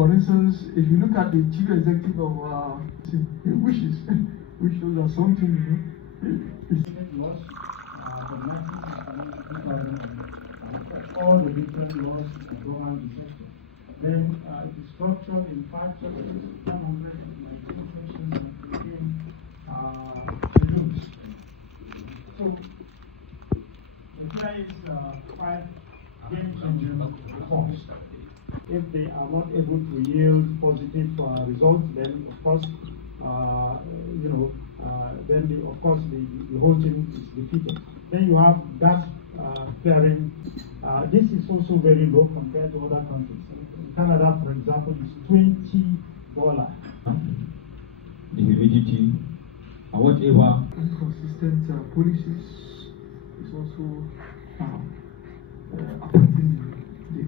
For instance, if you look at the chief executive of which shows us something, laws from 1960 to 2000, all the different laws that govern the sector. Then it is structured in 5 chapters, 119 sections and 15 schedules. So there is 5 game-changing reforms. If they are not able to yield positive results, then of course, then the whole thing is defeated. Then you have gas flaring. This is also very low compared to other countries. In Canada, for example, is $20. The humidity and whatever. Inconsistent policies is also affecting the